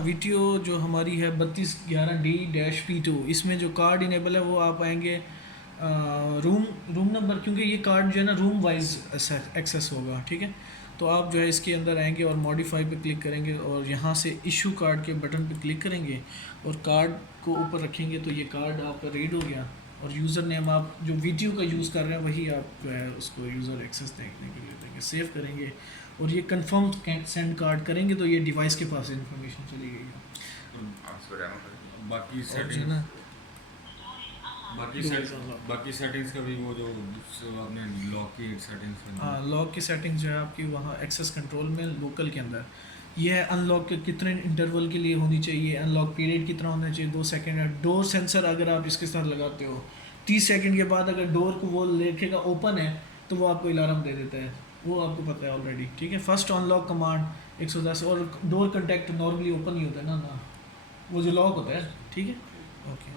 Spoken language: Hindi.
वीडियो जो हमारी है 3211D-P2, इसमें जो कार्ड इनेबल है वो आप आएंगे रूम रूम नंबर, क्योंकि ये कार्ड जो है ना रूम वाइज एक्सेस होगा, ठीक है। तो आप जो है इसके अंदर आएंगे और मॉडिफाई पे क्लिक करेंगे और यहाँ से इशू कार्ड के बटन पे क्लिक करेंगे और कार्ड को ऊपर रखेंगे तो ये कार्ड आपका रीड हो गया। और यूज़र नेम आप जो वीडियो का यूज़ कर रहे हैं वही आप जो है उसको यूज़र एक्सेस देखने के लिए देंगे, सेव करेंगे और ये कंफर्म सेंड कार्ड करेंगे तो ये डिवाइस के पास इन्फॉर्मेशन चली गई है। बाकी और जो है सेटिंग्स ना बाकी सेटिंग्स का भी वो जो आपने लॉक की सेटिंग्स हाँ, लॉक की सेटिंग जो है आपकी वहाँ एक्सेस कंट्रोल में लोकल के अंदर ये है। अनलॉक के कितने इंटरवल के लिए होनी चाहिए, अनलॉक पीरियड कितना होना चाहिए, 2 सेकंड है। डोर सेंसर अगर आप इसके साथ लगाते हो 30 सेकंड के बाद अगर डोर को वो लिखेगा ओपन है तो वो आपको अलार्म दे देता है, वो आपको पता है ऑलरेडी, ठीक है। फर्स्ट अनलॉक कमांड 110 और डोर कंटेक्ट नॉर्मली ओपन ही होता है ना वो जो लॉक होता है, ठीक है। ओके।